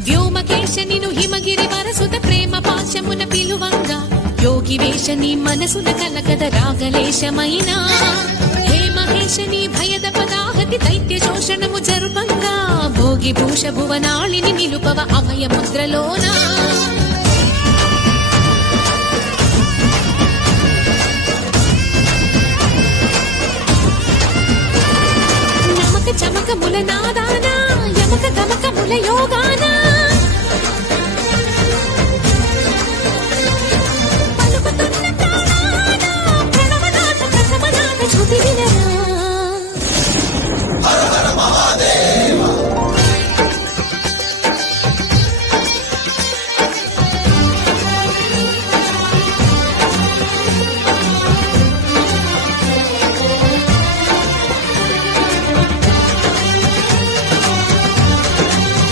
వ్యోమకేశ నిను హిమగిరి వరసుత ప్రేమ పాశమున పిలువంగా యోగి వేష నీ మనసున కలకద రాగలేశమైనా హే మహేశ నీ భయద పదాహతి దైత్య శోషణము జరుపంగా భోగి భూష భువనాళిని నిలుపవ అభయ ముద్రలోనా చమకముల నాదానా యమక గమకముల యోగానా